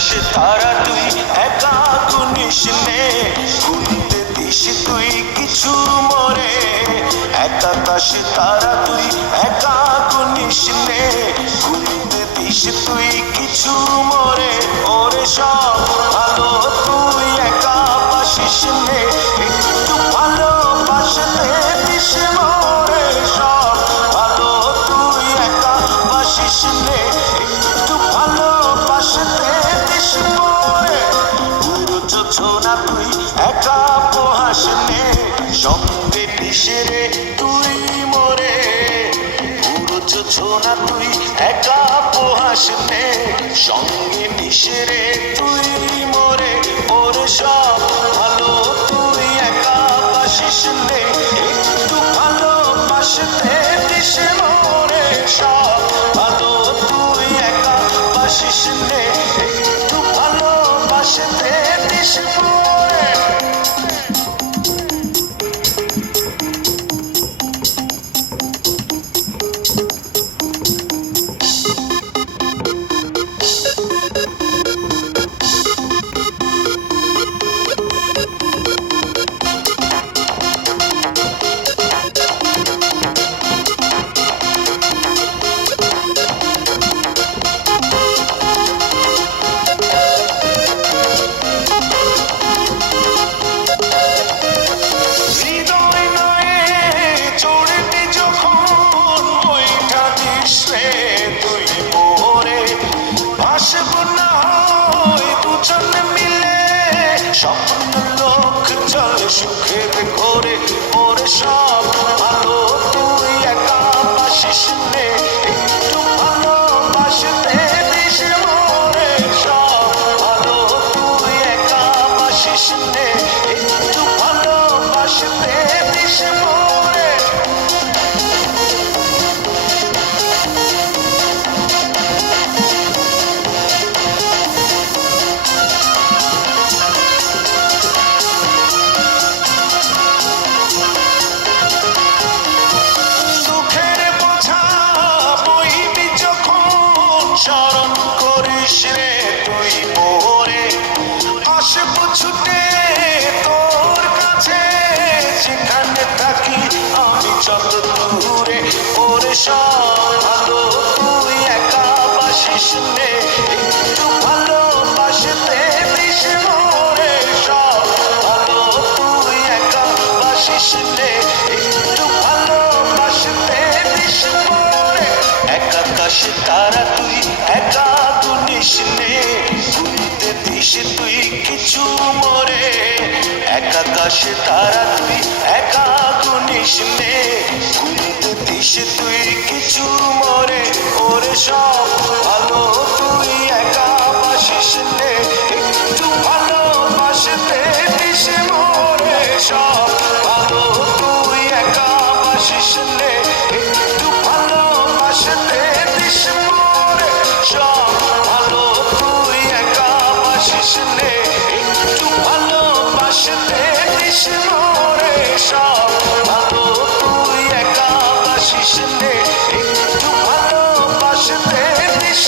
আকাশে তারা তুই একা গুনিস নে, গুনতে দিস তুই কিছু মরে। এক আকাশে তারা তুই একা গুনিস নে, গুনতে দিস তুই কিছু মরে। ওরে সব ভালো তুই একা বাসিস নে, একটু ভালোবাসতে দিস মরে। সব ভালো তুই একা বাসিস নে, একটু ভালোবাসতে দিস মরে। পুরো যোছনা তুই একা উপহাস নে, সঙ্গে মিশে তুই মরে। পুরো যোছনা তুই একা উপহাস নে, সঙ্গে মিশে তুই মরে। ওরে সব ভালো তুই একা বাসিস নে, একটু ভালোবাসতে দিস মরে। সব ভালো তুই একা বাসিস নে, একটু ভালোবাসতে দিস মরে। স্বপ্ন লোক চলে সুখের ঘরে। ওরে সব ভালো তুই একা বাসিস নে, একটু ভালোবাসতে দিস মরে। সব ভালো তুই একা বাসিস নে, একটু ভালোবাসতে দিস মরে। স্মরণ করিস রে তুই মোরে, আসব ছুটে তোর কাছে, যেখানে থাকি আমি যত দূরে। ওরে সব ভালো তুই একা বাসিস নে, একটু ভালোবাসতে দিস মরে। সব ভালো তুই একা বাসিস নে, একটু ভালোবাসতে দিস মরে। এক আকাশে তারা তুই একা গুনিস নে, গুনতে দিস তুই কিছু মরে। এক আকাশে তারা তুই একা গুনিস নে, গুনতে দিস তুই কিছু মরে। ওরে সব ভালো তুই একা বাসিস নে, একটু ভালোবাসতে দিস মরে। সব ভালো তুই একা বাসিস নে, একটু ভালোবাসতে দিস মরে। সব ভালো তুই একা বাসিস নে, একটু ভালোবাসতে দিস মরে। সব ভালো তুই একা বাসিস নে, একটু ভালোবাসতে দিস।